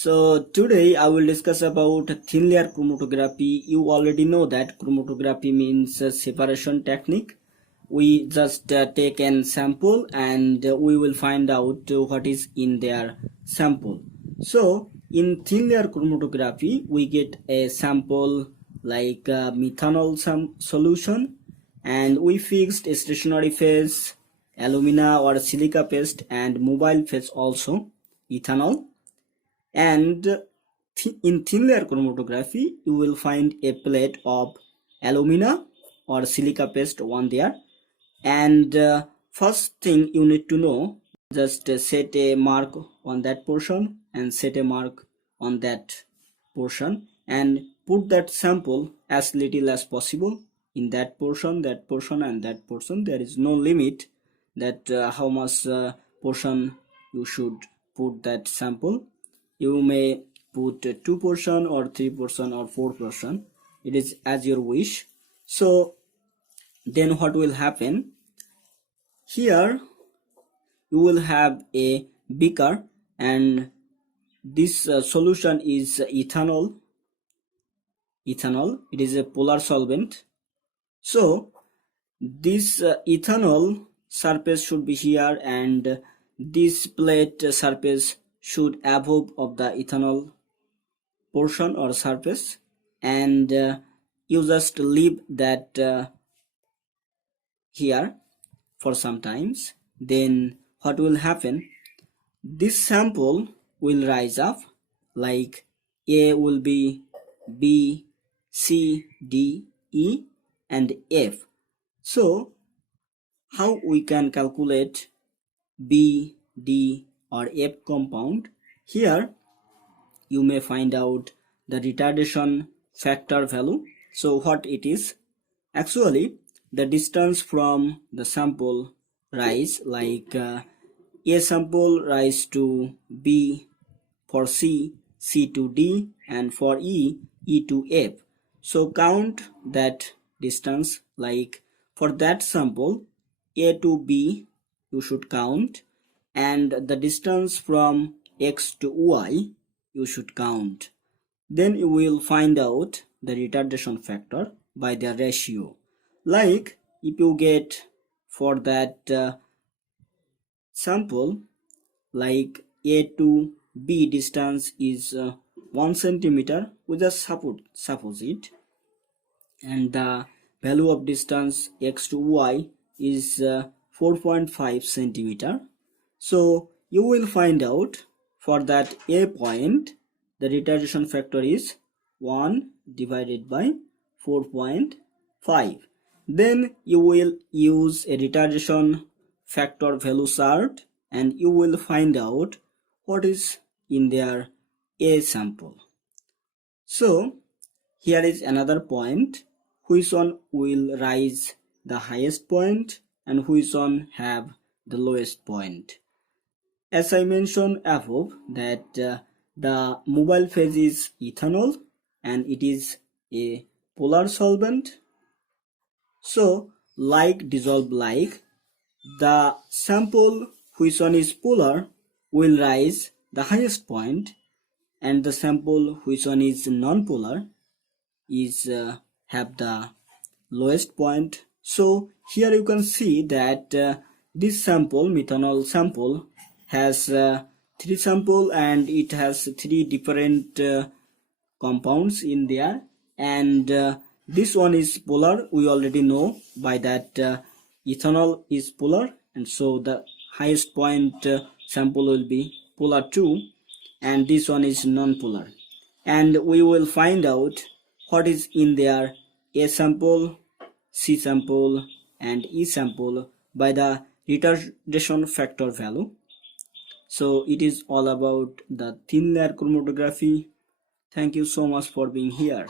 So today I will discuss about thin layer chromatography. You already know that chromatography means a separation technique. We just take an sample and we will find out what is in their sample. So in thin layer chromatography we get a sample like methanol solution, and we fixed a stationary phase, alumina or silica paste, and mobile phase also ethanol. And in thin layer chromatography you will find a plate of alumina or silica paste on there. And first thing you need to know, just set a mark on that portion and set a mark on that portion and put that sample as little as possible in that portion and that portion. There is no limit that how much portion you should put that sample. You may put 2% or 3% or 4%. It is as your wish. So then what will happen, here you will have a beaker, and this solution is ethanol. It is a polar solvent. So this ethanol surface should be here, and this plate surface should above of the ethanol portion or surface, and you just leave that here for some times. Then what will happen, this sample will rise up, like A will be B, C, D, E and F. So how we can calculate B, D or F compound? Here you may find out the retardation factor value. So what it is, actually the distance from the sample rise, like A sample rise to B, for C, C to D, and for E, E to F. So count that distance, like for that sample A to B you should count, and the distance from X to Y you should count. Then you will find out the retardation factor by the ratio. Like if you get for that sample, like A to B distance is 1 centimeter, we just suppose it, and the value of distance X to Y is 4.5 centimeter. So you will find out for that A point the retardation factor is 1 divided by 4.5. Then you will use a retardation factor value chart and you will find out what is in their A sample. So here is another point, which one will rise the highest point and which one have the lowest point. As I mentioned above that the mobile phase is ethanol and it is a polar solvent. So like dissolve like, the sample which one is polar will rise the highest point, and the sample which one is non-polar is have the lowest point. So here you can see that this sample, methanol sample, has 3 sample and it has 3 different compounds in there, and this one is polar. We already know by that ethanol is polar, and so the highest point sample will be polar 2, and this one is non-polar. And we will find out what is in their A sample, C sample and E sample by the retardation factor value. So it is all about the thin layer chromatography. Thank you so much for being here.